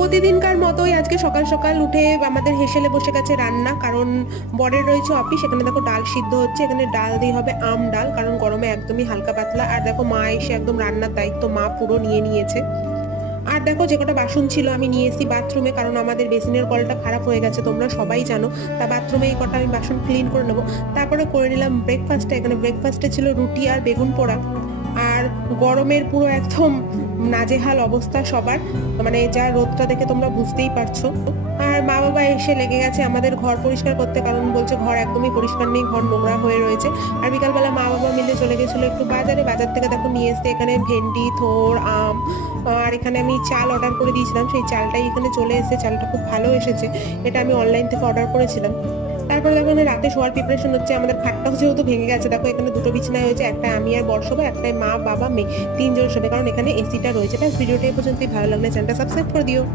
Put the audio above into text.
প্রতিদিনকার মতোই আজকে সকাল সকাল উঠে আমাদের হেসেলে বসে গেছে রান্না, কারণ বরের রয়েছে অফিস। এখানে দেখো ডাল সিদ্ধ হচ্ছে, এখানে ডাল দিয়ে হবে আম ডাল, কারণ গরমে একদমই হালকা পাতলা। আর দেখো মা এসে একদম রান্নার দায়িত্ব মা পুরো নিয়ে নিয়েছে। আর দেখো যে কটা বাসন ছিল আমি নিয়ে এসেছি বাথরুমে, কারণ আমাদের বেসিনের কলটা খারাপ হয়ে গেছে, তোমরা সবাই জানো। তা বাথরুমে এই কটা আমি বাসন ক্লিন করে নেবো। তারপরে করে নিলাম ব্রেকফাস্টে। এখানে ব্রেকফাস্টে ছিল রুটি আর বেগুন পোড়া। আর গরমের পুরো একদম নাজেহাল অবস্থা সবার, মানে যা রোদটা দেখে তোমরা বুঝতেই পারছো। আর মা বাবা এসে লেগে গেছে আমাদের ঘর পরিষ্কার করতে, কারণ বলছে ঘর একদমই পরিষ্কার নেই, ঘর নোংরা হয়ে রয়েছে। আর বিকালবেলা মা বাবা মিলে চলে গেছিলো একটু বাজারে, বাজার থেকে দেখো নিয়ে এসছে এখানে ভেন্ডি, থোড়, আম। আর এখানে আমি চাল অর্ডার করে দিয়েছিলাম, সেই চালটাই এখানে চলে এসেছে। চালটা খুব ভালো এসেছে, এটা আমি অনলাইন থেকে অর্ডার করেছিলাম। তারপরে দেখো এখানে রাতে শোয়ার প্রিপারেশন হচ্ছে। আমাদের খাটটাও যেহেতু ভেঙে গেছে, দেখো এখানে দুটো বিছানায় হয়েছে, একটা আমি আর বর শোবো, একটাই মা বাবা মেয়ে, তিনজন শোবে, কারণ এখানে এসিটা রয়েছে। ব্যাস, ভিডিওটা এই পর্যন্তই। ভালো লাগলে চ্যানেলটা সাবস্ক্রাইব করে দিও।